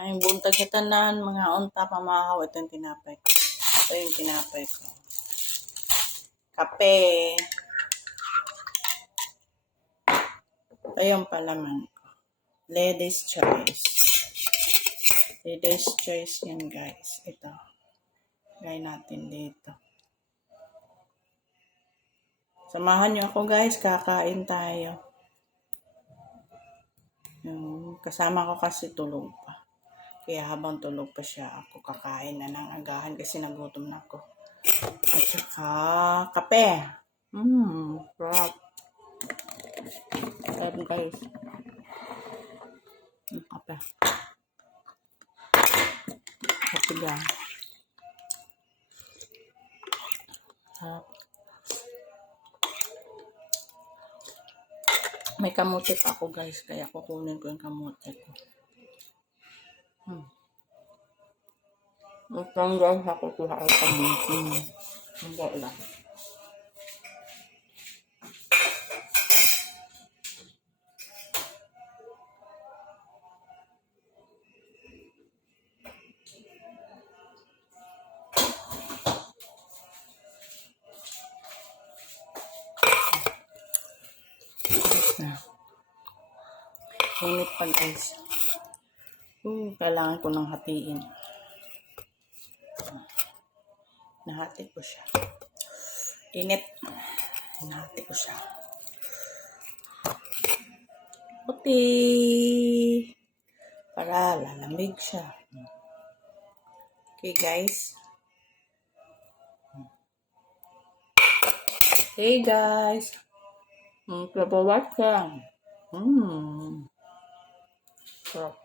Ay, buntag sa tanan, mga unta, pamahaw. Ito yung tinapay ko. Ito yung tinapay ko. Kape. Ito yung palaman ko. Ladies choice. Ladies choice yan, guys. Ito. Gaya natin dito. Samahan nyo ako, guys. Kakain tayo. Kasama ko kasi tulog pa. Kaya habang tulog pa siya, ako kakain na ng agahan kasi nagutom na ako. At saka, kape. Sarap. Sarap, guys. Kape. Kape lang. Sarap. May kamote pa ako, guys. Kaya kukunin ko yung kamote ko. Ito, guys, ako kuha ang kamote. Hindi lang. Init pa, guys. Kailangan ko nang hatiin. Nahati ko siya. Init. Nahati ko siya. Puti. Para lalamig siya. Okay, guys. Hey, guys. Kabawas ka. Sarap.